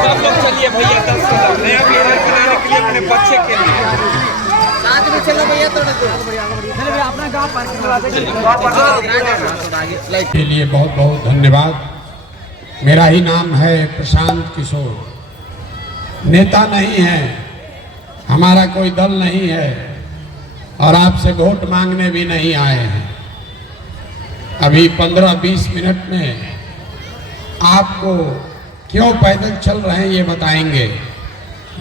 सब लोग चलिए भैया 10 कदम नया बिहार बनाने के लिए अपने बच्चे के लिए साथ में चलो भैया थोड़ा चलो भैया अपना गांव पार्किंग के लिए बहुत बहुत धन्यवाद। मेरा ही नाम है प्रशांत किशोर। नेता नहीं है, हमारा कोई दल नहीं है और आपसे वोट मांगने भी नहीं आए हैं। अभी 15-20 मिनट में आपको क्यों पैदल चल रहे हैं ये बताएंगे।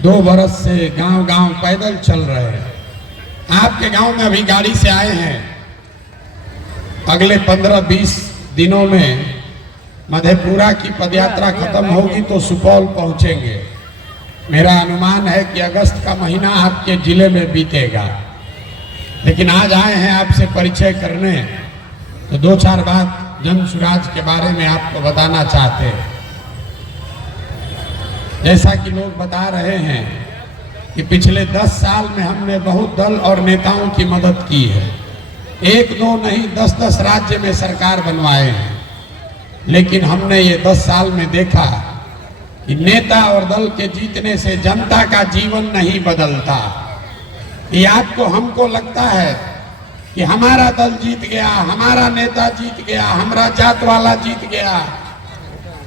2 बरस से गांव-गांव पैदल चल रहे हैं। आपके गांव में अभी गाड़ी से आए हैं। अगले 15-20 दिनों में मधेपुरा की पदयात्रा खत्म होगी तो सुपौल पहुंचेंगे। मेरा अनुमान है कि अगस्त का महीना आपके जिले में बीतेगा। लेकिन आज आए हैं आपसे परिचय करने, तो 2-4 बात जन सुराज के बारे में आपको बताना चाहते हैं। जैसा कि लोग बता रहे हैं कि पिछले 10 साल में हमने बहुत दल और नेताओं की मदद की है। 1-2 नहीं 10-10 राज्य में सरकार बनवाए हैं। लेकिन हमने ये 10 साल में देखा कि नेता और दल के जीतने से जनता का जीवन नहीं बदलता। ये आपको हमको लगता है कि हमारा दल जीत गया, हमारा नेता जीत गया, हमारा जात वाला जीत गया।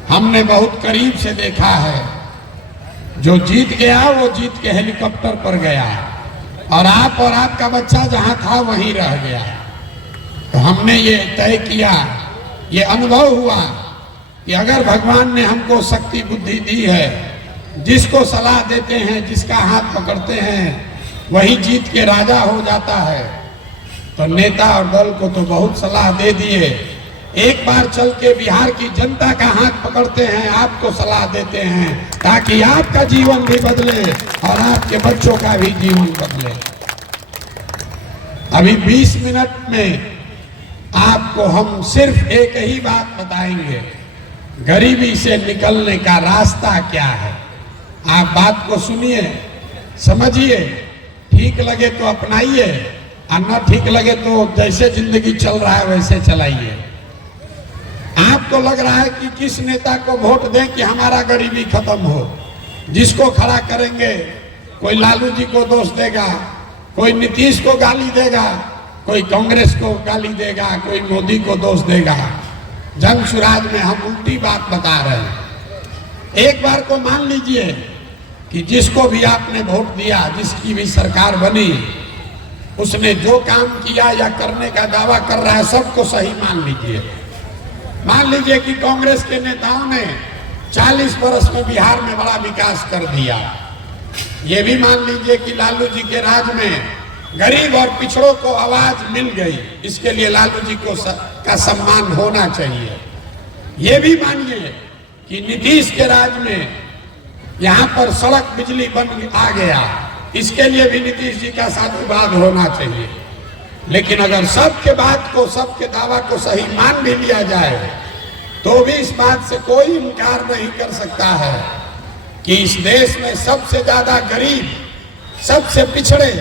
हमने बहुत करीब से देखा है, जो जीत गया वो जीत के हेलीकॉप्टर पर गया और आप और आपका बच्चा जहां था वहीं रह गया। तो हमने ये तय किया, ये अनुभव हुआ कि अगर भगवान ने हमको शक्ति बुद्धि दी है, जिसको सलाह देते हैं, जिसका हाथ पकड़ते हैं, वही जीत के राजा हो जाता है। तो नेता और दल को तो बहुत सलाह दे दिए, एक बार चल के बिहार की जनता का हाथ पकड़ते हैं, आपको सलाह देते हैं ताकि आपका जीवन भी बदले और आपके बच्चों का भी जीवन बदले। अभी 20 मिनट में आपको हम सिर्फ एक ही बात बताएंगे, गरीबी से निकलने का रास्ता क्या है। आप बात को सुनिए, समझिए, ठीक लगे तो अपनाइए और न ठीक लगे तो जैसे जिंदगी चल रहा है वैसे चलाइए। आपको लग रहा है कि किस नेता को वोट दें कि हमारा गरीबी खत्म हो। जिसको खड़ा करेंगे, कोई लालू जी को दोष देगा, कोई नीतीश को गाली देगा, कोई कांग्रेस को गाली देगा, कोई मोदी को दोष देगा। जन सुराज में हम उल्टी बात बता रहे हैं। एक बार को मान लीजिए कि जिसको भी आपने वोट दिया, जिसकी भी सरकार बनी, उसने जो काम किया या करने का दावा कर रहा है सबको सही मान लीजिए। मान लीजिए कि कांग्रेस के नेताओं ने 40 वर्ष में बिहार में बड़ा विकास कर दिया। ये भी मान लीजिए कि लालू जी के राज में गरीब और पिछड़ों को आवाज मिल गई, इसके लिए लालू जी को का सम्मान होना चाहिए। ये भी मानिए कि नीतीश के राज में यहाँ पर सड़क बिजली बन आ गया, इसके लिए भी नीतीश जी का साधुवाद होना चाहिए। लेकिन अगर सबके बात को, सबके दावा को सही मान भी लिया जाए तो भी इस बात से कोई इनकार नहीं कर सकता है कि इस देश में सबसे ज्यादा गरीब, सबसे पिछड़े,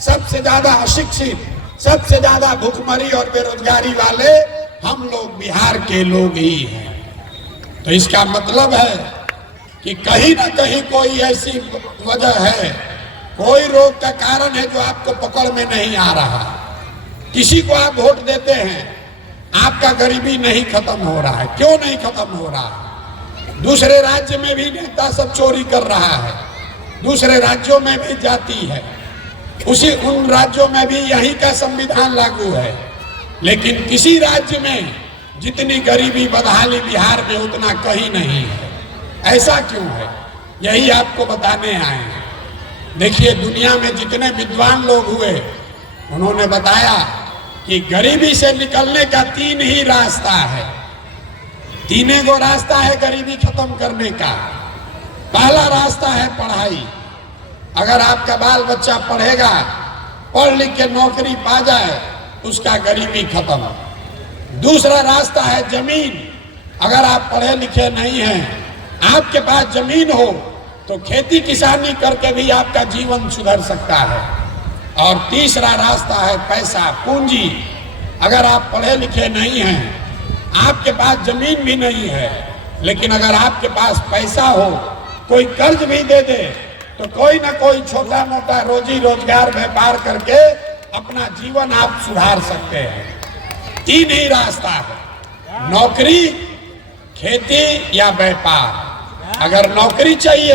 सबसे ज्यादा अशिक्षित, सबसे ज्यादा भूखमरी और बेरोजगारी वाले हम लोग बिहार के लोग ही हैं। तो इसका मतलब है कि कहीं ना कहीं कोई ऐसी वजह है, कोई रोग का कारण है जो आपको पकड़ में नहीं आ रहा। किसी को आप वोट देते हैं, आपका गरीबी नहीं खत्म हो रहा है। क्यों नहीं खत्म हो रहा? दूसरे राज्य में भी नेता सब चोरी कर रहा है, दूसरे राज्यों में भी जाती है, उन राज्यों में भी यही का संविधान लागू है। लेकिन किसी राज्य में जितनी गरीबी बदहाली बिहार में उतना कहीं नहीं है। ऐसा क्यों है? यही आपको बताने आए हैं। देखिए, दुनिया में जितने विद्वान लोग हुए उन्होंने बताया कि गरीबी से निकलने का 3 ही रास्ता है। 3 गो रास्ता है गरीबी खत्म करने का। पहला रास्ता है पढ़ाई। अगर आपका बाल बच्चा पढ़ेगा, पढ़ लिख के नौकरी पा जाए, उसका गरीबी खत्म। दूसरा रास्ता है जमीन। अगर आप पढ़े लिखे नहीं हैं, आपके पास जमीन हो तो खेती किसानी करके भी आपका जीवन सुधर सकता है। और तीसरा रास्ता है पैसा, पूंजी। अगर आप पढ़े लिखे नहीं हैं, आपके पास जमीन भी नहीं है, लेकिन अगर आपके पास पैसा हो, कोई कर्ज भी दे दे, तो कोई ना कोई छोटा मोटा रोजी रोजगार व्यापार करके अपना जीवन आप सुधार सकते हैं। तीन ही रास्ता है, नौकरी, खेती या व्यापार। अगर नौकरी चाहिए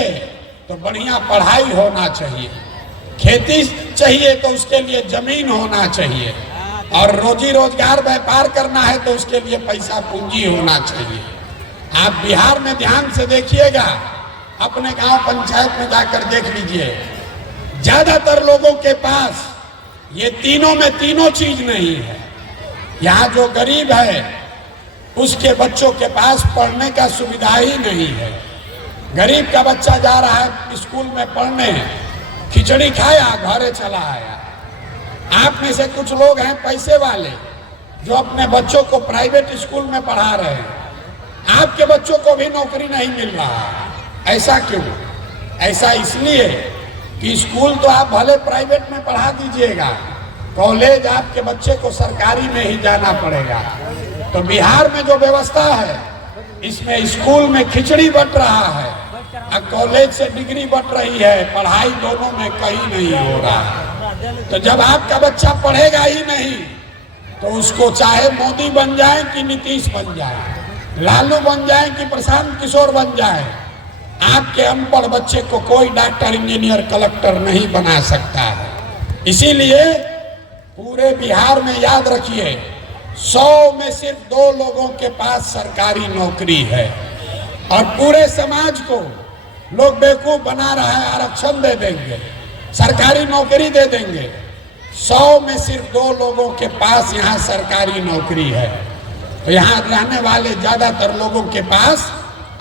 तो बढ़िया पढ़ाई होना चाहिए, खेती चाहिए तो उसके लिए जमीन होना चाहिए, और रोजी रोजगार व्यापार करना है तो उसके लिए पैसा पूंजी होना चाहिए। आप बिहार में ध्यान से देखिएगा, अपने गांव पंचायत में जाकर देख लीजिए, ज्यादातर लोगों के पास ये तीनों में तीनों चीज नहीं है। यहाँ जो गरीब है उसके बच्चों के पास पढ़ने का सुविधा ही नहीं है। गरीब का बच्चा जा रहा है स्कूल में पढ़ने, खिचड़ी खाया घरे चला आया। आप में से कुछ लोग हैं पैसे वाले जो अपने बच्चों को प्राइवेट स्कूल में पढ़ा रहे हैं, आपके बच्चों को भी नौकरी नहीं मिल रहा। ऐसा क्यों? ऐसा इसलिए कि स्कूल तो आप भले प्राइवेट में पढ़ा दीजिएगा, कॉलेज आपके बच्चे को सरकारी में ही जाना पड़ेगा। तो बिहार में जो व्यवस्था है, इसमें स्कूल में खिचड़ी बंट रहा है और कॉलेज से डिग्री बंट रही है, पढ़ाई दोनों में कहीं नहीं हो रहा है। तो जब आपका बच्चा पढ़ेगा ही नहीं तो उसको चाहे मोदी बन जाए कि नीतीश बन जाए, लालू बन जाए कि प्रशांत किशोर बन जाए, आपके अनपढ़ बच्चे को कोई डॉक्टर, इंजीनियर, कलेक्टर नहीं बना सकता है। इसीलिए पूरे बिहार में याद रखिए, 100 में सिर्फ 2 लोगों के पास सरकारी नौकरी है, और पूरे समाज को लोग बेवकूफ बना रहा है, आरक्षण दे देंगे, सरकारी नौकरी दे देंगे। 100 में सिर्फ 2 लोगों के पास यहाँ सरकारी नौकरी है। तो यहाँ रहने वाले ज्यादातर लोगों के पास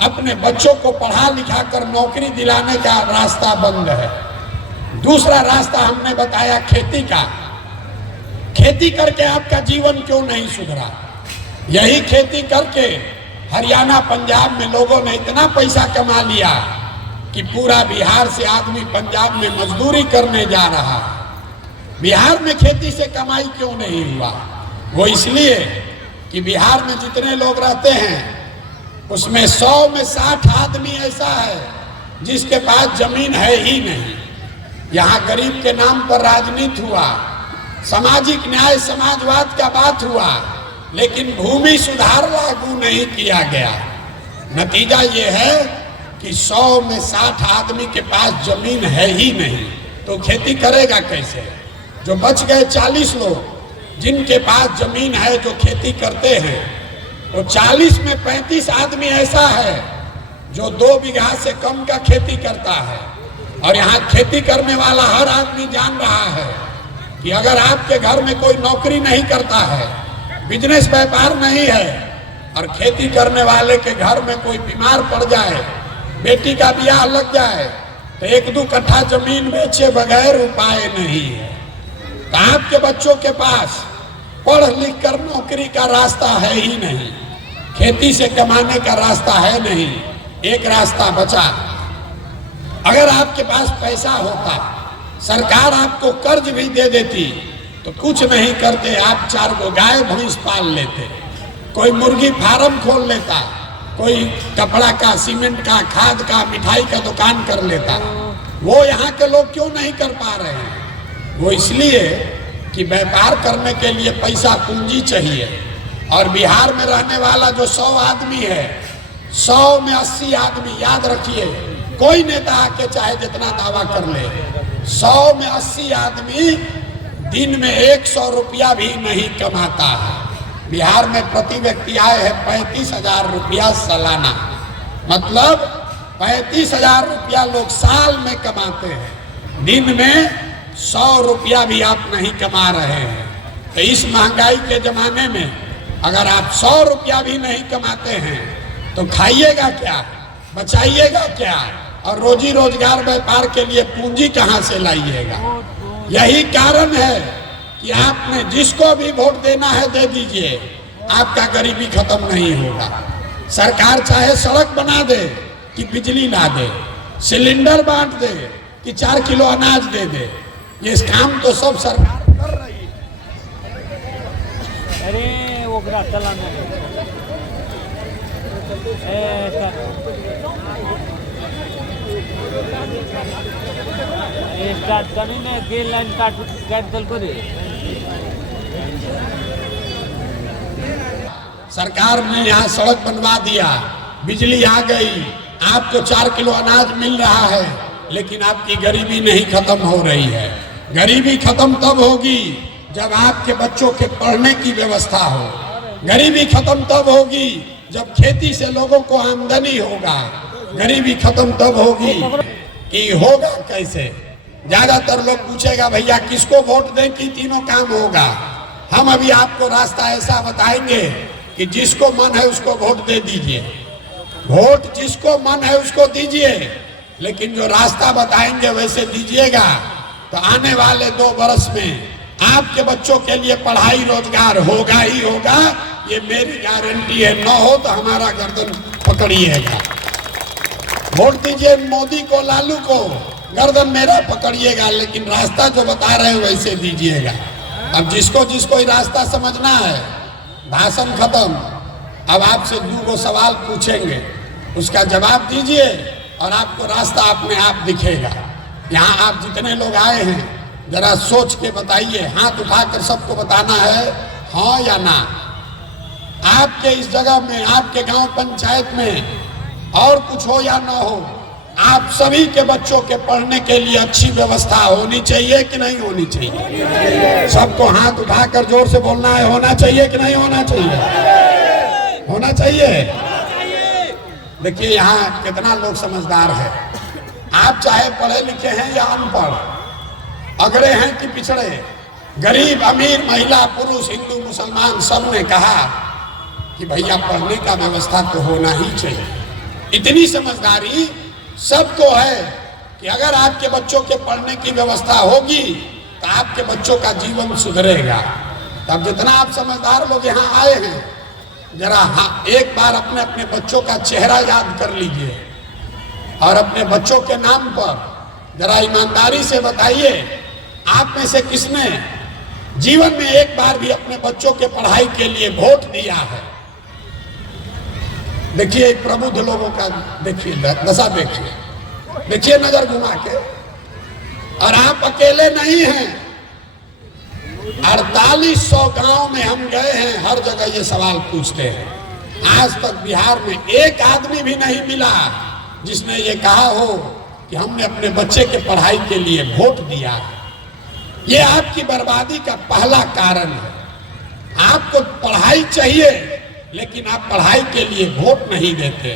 अपने बच्चों को पढ़ा लिखा कर नौकरी दिलाने का रास्ता बंद है। दूसरा रास्ता हमने बताया खेती का। खेती करके आपका जीवन क्यों नहीं सुधरा? यही खेती करके हरियाणा, पंजाब में लोगों ने इतना पैसा कमा लिया कि पूरा बिहार से आदमी पंजाब में मजदूरी करने जा रहा। बिहार में खेती से कमाई क्यों नहीं हुआ? वो इसलिए कि बिहार में जितने लोग रहते हैं उसमें 100 में 60 आदमी ऐसा है जिसके पास जमीन है ही नहीं। यहाँ गरीब के नाम पर राजनीति हुआ, सामाजिक न्याय, समाजवाद का बात हुआ, लेकिन भूमि सुधार लागू नहीं किया गया। नतीजा ये है कि 100 में 60 आदमी के पास जमीन है ही नहीं, तो खेती करेगा कैसे? जो बच गए 40 लोग जिनके पास जमीन है, जो खेती करते हैं, तो 40 में 35 आदमी ऐसा है जो 2 बीघा से कम का खेती करता है। और यहाँ खेती करने वाला हर आदमी जान रहा है कि अगर आपके घर में कोई नौकरी नहीं करता है, बिजनेस व्यापार नहीं है, और खेती करने वाले के घर में कोई बीमार पड़ जाए, बेटी का ब्याह लग जाए, तो 1-2 कट्ठा जमीन बेचे बगैर उपाय नहीं है। तो आपके बच्चों के पास पढ़ लिख कर नौकरी का रास्ता है ही नहीं, खेती से कमाने का रास्ता है नहीं। एक रास्ता बचा, अगर आपके पास पैसा होता, सरकार आपको कर्ज भी दे देती, तो कुछ नहीं करते, आप 4 गो गाय भैंस पाल लेते, कोई मुर्गी फार्म खोल लेता, कोई कपड़ा का, सीमेंट का, खाद का, मिठाई का दुकान कर लेता। वो यहाँ के लोग क्यों नहीं कर पा रहे हैं? वो इसलिए कि व्यापार करने के लिए पैसा पूंजी चाहिए। और बिहार में रहने वाला जो 100 आदमी है, 100 में 80 आदमी, याद रखिए, कोई नेता आके चाहे जितना दावा कर ले, 100 में 80 आदमी दिन में 100 रुपया भी नहीं कमाता है। बिहार में प्रति व्यक्ति आय है 35,000 रुपया सालाना, मतलब 35,000 रुपया लोग साल में कमाते हैं। दिन में 100 रुपया भी आप नहीं कमा रहे हैं। तो इस महंगाई के जमाने में अगर आप 100 रुपया भी नहीं कमाते हैं तो खाइएगा क्या, बचाइएगा क्या, और रोजी रोजगार व्यापार के लिए पूंजी कहाँ से लाइएगा? यही कारण है कि आपने जिसको भी वोट देना है दे दीजिए, आपका गरीबी खत्म नहीं होगा। सरकार चाहे सड़क बना दे कि बिजली ला दे, सिलेंडर बांट दे कि 4 किलो अनाज दे दे, ये काम तो सब सरकार कर रही है। अरे वो ग्राफ चलाना स्टार्ट करी ने के लाइन काट दल को सरकार ने यहाँ सड़क बनवा दिया, बिजली आ गई, आपको 4 किलो अनाज मिल रहा है, लेकिन आपकी गरीबी नहीं खत्म हो रही है। गरीबी खत्म तब होगी जब आपके बच्चों के पढ़ने की व्यवस्था हो। गरीबी खत्म तब होगी जब खेती से लोगों को आमदनी होगा। गरीबी खत्म तब होगी कि होगा कैसे। ज्यादातर लोग पूछेगा भैया किसको वोट दें कि तीनों काम होगा। हम अभी आपको रास्ता ऐसा बताएंगे कि जिसको मन है उसको वोट दे दीजिए, वोट जिसको मन है उसको दीजिए, लेकिन जो रास्ता बताएंगे वैसे दीजिएगा तो आने वाले 2 वर्ष में आपके बच्चों के लिए पढ़ाई रोजगार होगा ही होगा। ये मेरी गारंटी है। न हो तो हमारा गर्दन पकड़िएगा। वोट दीजिए मोदी को, लालू को, गर्दन मेरा पकड़िएगा, लेकिन रास्ता जो बता रहे हैं वैसे दीजिएगा। अब जिसको जिसको ही रास्ता समझना है, भाषण खत्म। अब आपसे 2 सवाल पूछेंगे, उसका जवाब दीजिए और आपको रास्ता अपने आप दिखेगा। यहाँ आप जितने लोग आए हैं जरा सोच के बताइए, हाथ उठाकर सबको बताना है हाँ या ना। आपके इस जगह में, आपके गांव पंचायत में और कुछ हो या ना हो, आप सभी के बच्चों के पढ़ने के लिए अच्छी व्यवस्था होनी चाहिए कि नहीं होनी चाहिए? सबको हाथ उठाकर जोर से बोलना है, होना चाहिए कि नहीं होना चाहिए? होना चाहिए। देखिए यहाँ कितना लोग समझदार है। आप चाहे पढ़े लिखे हैं या अनपढ़, अगड़े हैं कि पिछड़े, गरीब अमीर, महिला पुरुष, हिंदू मुसलमान, सब ने कहा कि भैया पढ़ने का व्यवस्था तो होना ही चाहिए। इतनी समझदारी सबको है कि अगर आपके बच्चों के पढ़ने की व्यवस्था होगी तो आपके बच्चों का जीवन सुधरेगा। तब जितना आप समझदार लोग यहाँ आए हैं, जरा एक बार अपने अपने बच्चों का चेहरा याद कर लीजिए और अपने बच्चों के नाम पर जरा ईमानदारी से बताइए, आप में से किसने जीवन में एक बार भी अपने बच्चों के पढ़ाई के लिए वोट दिया है? देखिए प्रबुद्ध लोगों का देखिए दशा, देखिए नजर घुमा के। और आप अकेले नहीं हैं, 4800 गांव में हम गए हैं, हर जगह ये सवाल पूछते हैं। आज तक बिहार में एक आदमी भी नहीं मिला जिसने ये कहा हो कि हमने अपने बच्चे के पढ़ाई के लिए वोट दिया। ये आपकी बर्बादी का पहला कारण है। आपको पढ़ाई चाहिए लेकिन आप पढ़ाई के लिए वोट नहीं देते,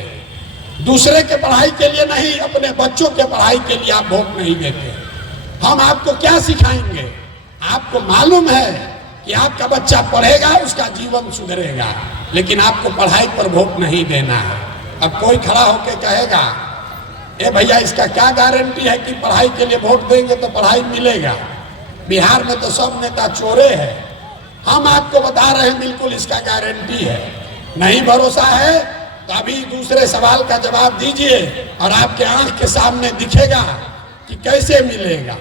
दूसरे के पढ़ाई के लिए नहीं, अपने बच्चों के पढ़ाई के लिए आप वोट नहीं देते। हम आपको क्या सिखाएंगे? आपको मालूम है कि आपका बच्चा पढ़ेगा, उसका जीवन सुधरेगा, लेकिन आपको पढ़ाई पर वोट नहीं देना है। अब कोई खड़ा होकर कहेगा ए भैया इसका क्या गारंटी है कि पढ़ाई के लिए वोट देंगे तो पढ़ाई मिलेगा? बिहार में तो सब नेता चोरे हैं। हम आपको बता रहे हैं बिल्कुल इसका गारंटी है। नहीं भरोसा है तो अभी दूसरे सवाल का जवाब दीजिए और आपके आंख के सामने दिखेगा कि कैसे मिलेगा।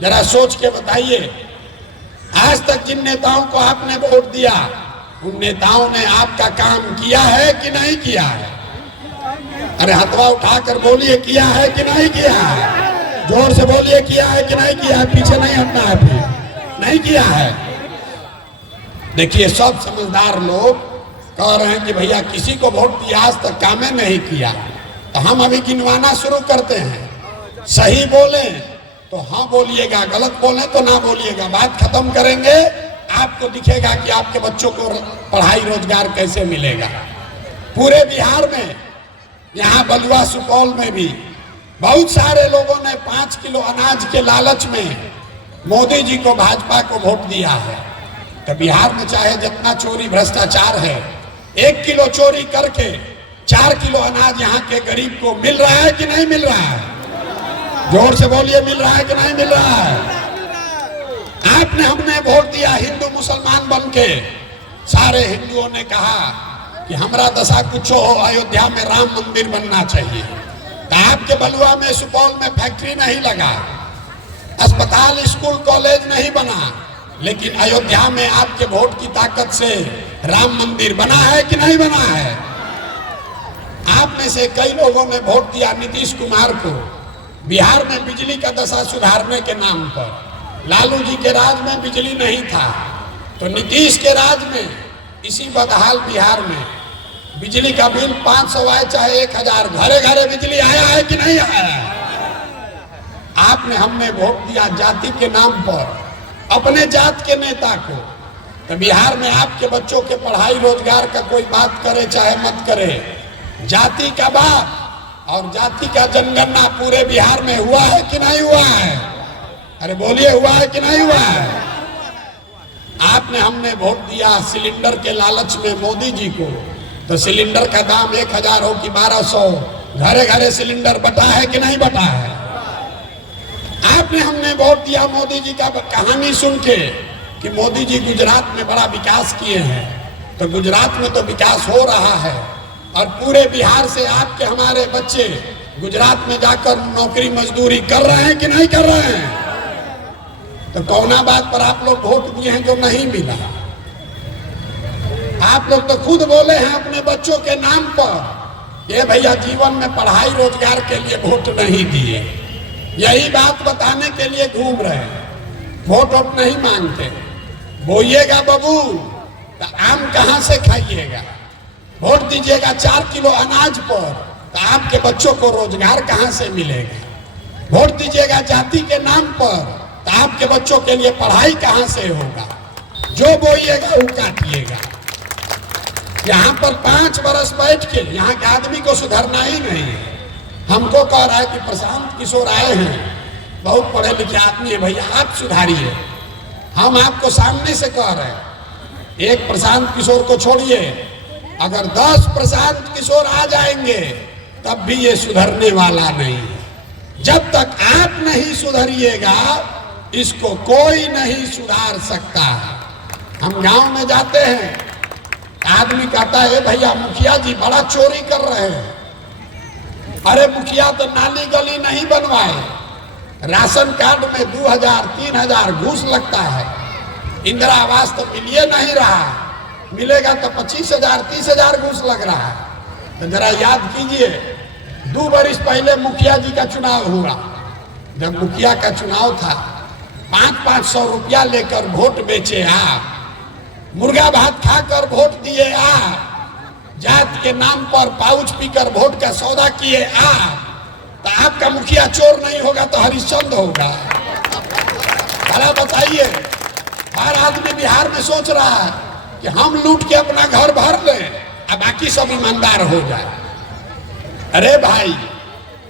जरा सोच के बताइए, आज तक जिन नेताओं को आपने वोट दिया उन नेताओं ने आपका काम किया है कि नहीं किया है? अरे हथवा उठाकर बोलिए, किया है कि नहीं किया है? जोर से बोलिए, किया है कि नहीं किया है? पीछे नहीं हटना है, फिर नहीं किया है। देखिए सब समझदार लोग कह रहे हैं कि भैया किसी को वोट दिया आज तक कामे नहीं किया, तो हम अभी गिनवाना शुरू करते हैं। सही बोले तो हाँ बोलिएगा, गलत बोले तो ना बोलिएगा। बात खत्म करेंगे, आपको दिखेगा कि आपके बच्चों को पढ़ाई रोजगार कैसे मिलेगा। पूरे बिहार में, यहाँ बलुआ सुपौल में भी बहुत सारे लोगों ने 5 किलो अनाज के लालच में मोदी जी को, भाजपा को वोट दिया है। तो बिहार में चाहे जितना चोरी भ्रष्टाचार है, 1 किलो चोरी करके 4 किलो अनाज यहाँ के गरीब को मिल रहा है कि नहीं मिल रहा है? जोर से बोलिए, मिल रहा है कि नहीं मिल रहा है? आपने, हमने वोट दिया हिंदू मुसलमान बन के। सारे हिंदुओं ने कहा कि हमारा दशा कुछ हो, अयोध्या में राम मंदिर बनना चाहिए। तो आपके बलुआ में, सुपौल में फैक्ट्री नहीं लगा, अस्पताल, स्कूल, कॉलेज नहीं बना, लेकिन अयोध्या में आपके वोट की ताकत से राम मंदिर बना है कि नहीं बना है? में से कई लोगों ने वोट दिया नीतीश कुमार को बिहार में बिजली का दशा सुधारने के नाम पर। लालू जी के राज में बिजली नहीं था, तो नीतीश के राज में इसी बदहाल बिहार में बिजली का बिल 500 आए चाहे 1000, घरे घरे बिजली आया है कि नहीं आया है? आपने हमने वोट दिया जाति के नाम पर, अपने जात के नेता को। तो बिहार में आपके बच्चों के पढ़ाई रोजगार का कोई बात करे चाहे मत करे, जाति का बात और जाति का जनगणना पूरे बिहार में हुआ है कि नहीं हुआ है? अरे बोलिए, हुआ है कि नहीं हुआ है? आपने हमने वोट दिया सिलेंडर के लालच में मोदी जी को, तो सिलेंडर का दाम 1000 हो कि 1200, घरे घरे सिलेंडर बटा है कि नहीं बटा है? आपने हमने वोट दिया मोदी जी का कहानी सुन के कि मोदी जी गुजरात में बड़ा विकास किए हैं, तो गुजरात में तो विकास हो रहा है और पूरे बिहार से आपके हमारे बच्चे गुजरात में जाकर नौकरी मजदूरी कर रहे हैं कि नहीं कर रहे हैं? तो कौना बात पर आप लोग वोट दिए हैं जो नहीं मिला? आप लोग तो खुद बोले हैं अपने बच्चों के नाम पर, ये भैया जीवन में पढ़ाई रोजगार के लिए वोट नहीं दिए, यही बात बताने के लिए घूम रहे हैं। वोट नहीं मांगते, बोइएगा बबू तो आम कहां से खाइएगा? वोट दीजिएगा 4 किलो अनाज पर, तो आपके बच्चों को रोजगार कहां से मिलेगा? वोट दीजिएगा जाति के नाम पर, तो आपके बच्चों के लिए पढ़ाई कहां से होगा? जो बोइएगा वो काटिएगा। यहाँ पर 5 बरस बैठ के यहाँ के आदमी को सुधरना ही नहीं है। हमको कह रहा है कि प्रशांत किशोर आए हैं, बहुत पढ़े लिखे आदमी है, भैया आप सुधारिए। हम आपको सामने से कह रहे हैं, एक प्रशांत किशोर को छोड़िए, अगर 10 प्रशांत किशोर आ जाएंगे तब भी ये सुधरने वाला नहीं है। जब तक आप नहीं सुधरिएगा इसको कोई नहीं सुधार सकता। हम गांव में जाते हैं, आदमी कहता है भैया मुखिया जी बड़ा चोरी कर रहे हैं। अरे मुखिया तो नाली गली नहीं बनवाए, राशन कार्ड में 2000 3000 घूस लगता है, इंदिरा आवास तो मिलिए नहीं रहा, मिलेगा तो 25,000 30,000 घूस लग रहा है। तो जरा याद कीजिए, 2 बरस पहले मुखिया जी का चुनाव हुआ, जब मुखिया का चुनाव था 500 रुपया लेकर वोट बेचे आप, मुर्गा भात खाकर वोट दिए आप, जात के नाम पर पाउच पीकर वोट का सौदा किए आप, तो आपका मुखिया चोर नहीं होगा तो हरिश्चंद्र होगा? भला बताइए। हर आदमी बिहार में सोच रहा है कि हम लूट के अपना घर भर लें और बाकी सब ईमानदार हो जाए। अरे भाई,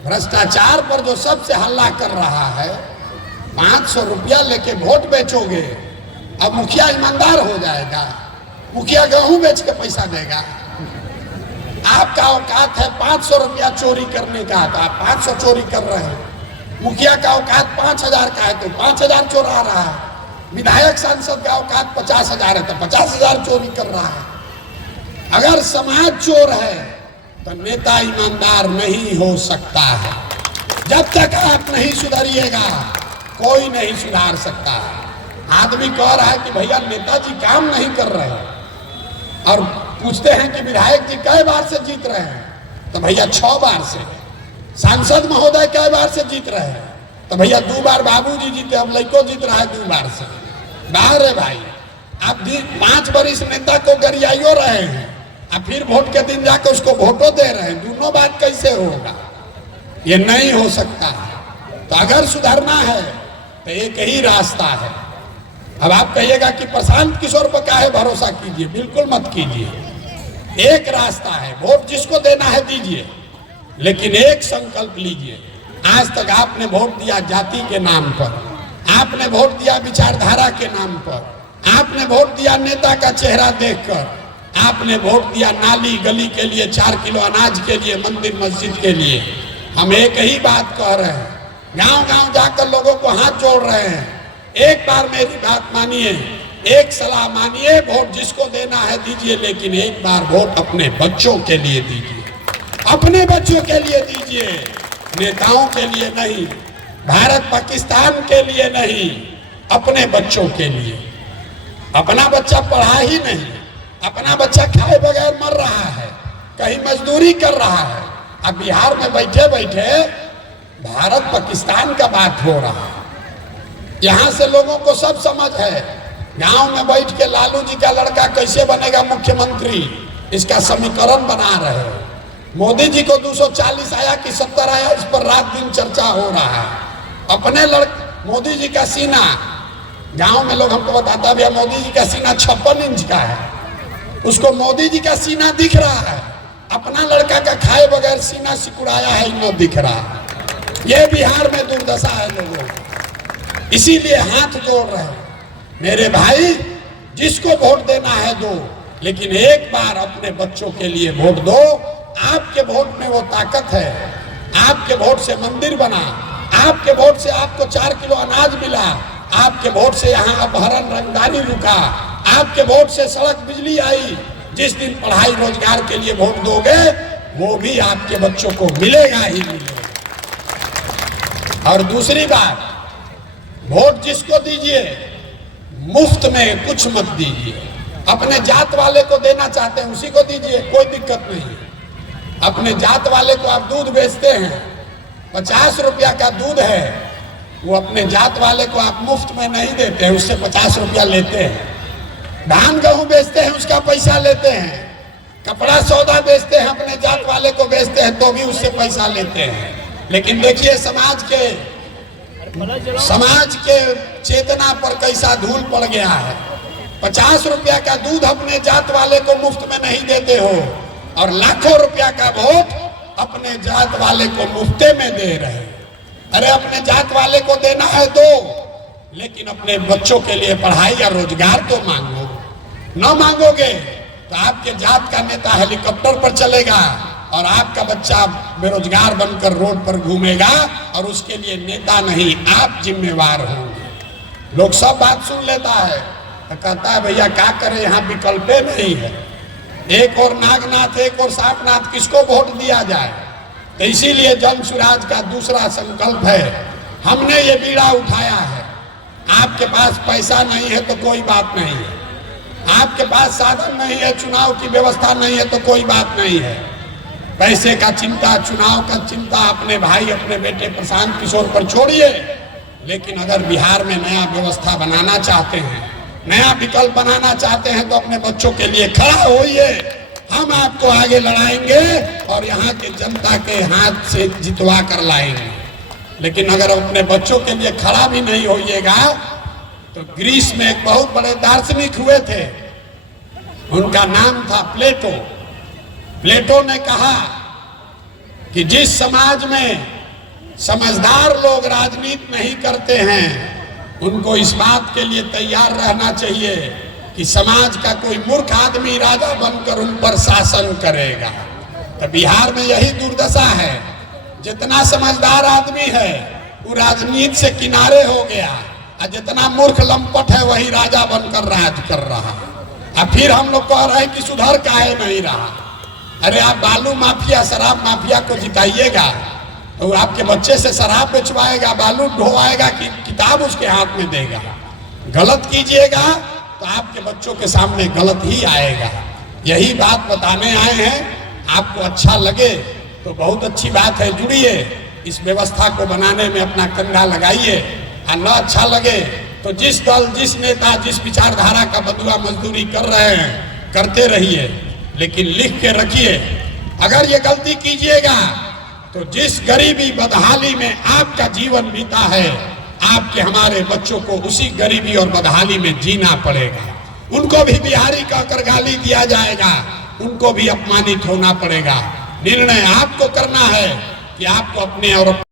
भ्रष्टाचार पर जो सबसे हल्ला कर रहा है, 500 रुपया लेके वोट बेचोगे, अब मुखिया ईमानदार हो जाएगा? मुखिया गेहूं बेच के पैसा देगा? आपका औकात है 500 रुपया चोरी करने का, तो आप 500 चोरी कर रहे हैं। मुखिया का औकात 5000 का है तो 5000 चोरा रहा है। विधायक सांसद का औकात 50,000 है तो 50,000 चोरी कर रहा है। अगर समाज चोर है तो नेता ईमानदार नहीं हो सकता है। जब तक आप नहीं सुधरिएगा कोई नहीं सुधार सकता है। आदमी कह रहा है कि भैया नेताजी काम नहीं कर रहे हैं, और पूछते हैं कि विधायक जी कई बार से जीत रहे हैं, तो भैया 6 बार से। सांसद महोदय कई बार से जीत रहे हैं, तो भैया 2 बार बाबूजी जीते, अब लड़को जीत रहा है 2 बार से। बाहर है भाई, आप 5 बरिस नेता को गरियाइयो रहे हैं और फिर वोट के दिन जाकर उसको वोटो दे रहे हैं, दोनों बात कैसे होगा? ये नहीं हो सकता है। तो अगर सुधरना है तो एक ही रास्ता है। अब आप कहिएगा कि प्रशांत किशोर पर काहे भरोसा कीजिए, बिल्कुल मत कीजिए। एक रास्ता है, वोट जिसको देना है दीजिए, लेकिन एक संकल्प लीजिए। आज तक आपने वोट दिया जाति के नाम पर, आपने वोट दिया विचारधारा के नाम पर, आपने वोट दिया नेता का चेहरा देखकर, आपने वोट दिया नाली गली के लिए, 4 किलो अनाज के लिए, मंदिर मस्जिद के लिए। हम एक ही बात कह रहे हैं, गांव गांव जाकर लोगों को हाथ जोड़ रहे हैं, एक बार मेरी बात मानिए, एक सलाह मानिए, वोट जिसको देना है दीजिए, लेकिन एक बार वोट अपने बच्चों के लिए दीजिए, अपने बच्चों के लिए दीजिए, नेताओं के लिए नहीं, भारत पाकिस्तान के लिए नहीं, अपने बच्चों के लिए। अपना बच्चा पढ़ा ही नहीं, अपना बच्चा खाए बगैर मर रहा है, कहीं मजदूरी कर रहा है, अब बिहार में बैठे बैठे भारत पाकिस्तान का बात हो रहा है। यहां से लोगों को सब समझ है। गांव में बैठ के लालू जी का लड़का कैसे बनेगा मुख्यमंत्री, इसका समीकरण बना रहे हैं। मोदी जी को 240 आया कि 70 आया, इस पर रात दिन चर्चा हो रहा है। अपने मोदी जी का सीना, गांव में लोग हमको बताता भैया मोदी जी का सीना 56 इंच का है, उसको मोदी जी का सीना दिख रहा है। अपना लड़का का खाए बगैर सीना सिकुड़ाया है, न दिख रहा। ये बिहार में दुर्दशा है लोगों की। इसीलिए हाथ जोड़ रहे हैं मेरे भाई, जिसको वोट देना है दो, लेकिन एक बार अपने बच्चों के लिए वोट दो। आपके वोट में वो ताकत है। आपके वोट से मंदिर बना, आपके वोट से आपको 4 किलो अनाज मिला, आपके वोट से यहाँ अपहरण रंगदारी रुका, आपके वोट से सड़क बिजली आई। जिस दिन पढ़ाई रोजगार के लिए वोट दोगे वो भी आपके बच्चों को मिलेगा ही मिलेगा। और दूसरी बात, वोट जिसको दीजिए मुफ्त में कुछ मत दीजिए। अपने जात वाले को देना चाहते हैं उसी को दीजिए, कोई दिक्कत नहीं। अपने जात वाले को आप दूध बेचते हैं, 50 रुपया का दूध है, वो अपने जात वाले को आप मुफ्त में नहीं देते हैं, उससे 50 रुपया लेते हैं। धान गेहूं बेचते हैं, उसका पैसा लेते हैं। कपड़ा सौदा बेचते हैं, अपने जात वाले को बेचते हैं तो भी उससे पैसा लेते हैं। लेकिन देखिए समाज के चेतना पर कैसा धूल पड़ गया है। 50 रुपया का दूध अपने जात वाले को मुफ्त में नहीं देते हो, और लाखों रुपया का वोट अपने जात वाले को मुफ्ते में दे रहे। अरे अपने जात वाले को देना है दो, लेकिन अपने बच्चों के लिए पढ़ाई या रोजगार तो मांगो। न मांगोगे तो आपके जात का नेता हेलीकॉप्टर पर चलेगा और आपका बच्चा बेरोजगार बनकर रोड पर घूमेगा, और उसके लिए नेता नहीं आप जिम्मेवार होंगे। लोग सब बात सुन लेता है तो कहता है भैया क्या करें, यहाँ विकल्पे नहीं है। एक और नागनाथ, एक और सापनाथ, किसको वोट दिया जाए? तो इसीलिए जन सुराज का दूसरा संकल्प है। हमने ये बीड़ा उठाया है। आपके पास पैसा नहीं है तो कोई बात नहीं है, आपके पास साधन नहीं है, चुनाव की व्यवस्था नहीं है तो कोई बात नहीं है। पैसे का चिंता, चुनाव का चिंता अपने भाई, अपने बेटे प्रशांत किशोर पर छोड़िए। लेकिन अगर बिहार में नया व्यवस्था बनाना चाहते हैं, नया विकल्प बनाना चाहते हैं तो अपने बच्चों के लिए खड़ा होइए। हम आपको आगे लड़ाएंगे और यहाँ के जनता के हाथ से जितवा कर लाएंगे। लेकिन अगर अपने बच्चों के लिए खड़ा भी नहीं होइएगा तो ग्रीस में एक बहुत बड़े दार्शनिक हुए थे, उनका नाम था प्लेटो। प्लेटो ने कहा कि जिस समाज में समझदार लोग राजनीति नहीं करते हैं उनको इस बात के लिए तैयार रहना चाहिए कि समाज का कोई मूर्ख आदमी राजा बनकर उन पर शासन करेगा। तो बिहार में यही दुर्दशा है। जितना समझदार आदमी है वो राजनीति से किनारे हो गया, और जितना मूर्ख लंपट है वही राजा बनकर राज कर रहा। अब फिर हम लोग कह रहे हैं कि सुधर काहे नहीं रहा। अरे आप बालू माफिया, शराब माफिया को जिताइएगा तो वो आपके बच्चे से शराब बेचवाएगा, बालू ढोवाएगा कि किताब उसके हाथ में देगा। गलत कीजिएगा तो आपके बच्चों के सामने गलत ही आएगा। यही बात बताने आए हैं। आपको अच्छा लगे तो बहुत अच्छी बात है, जुड़िए, इस व्यवस्था को बनाने में अपना कंधा लगाइए। और न अच्छा लगे तो जिस दल, जिस नेता, जिस विचारधारा का बदुआ मजदूरी कर रहे हैं करते रहिए, लेकिन लिख के रखिए। अगर ये गलती कीजिएगा तो जिस गरीबी बदहाली में आपका जीवन बीता है, आपके हमारे बच्चों को उसी गरीबी और बदहाली में जीना पड़ेगा। उनको भी बिहारी कहकर गाली दिया जाएगा, उनको भी अपमानित होना पड़ेगा। निर्णय आपको करना है कि आपको अपने और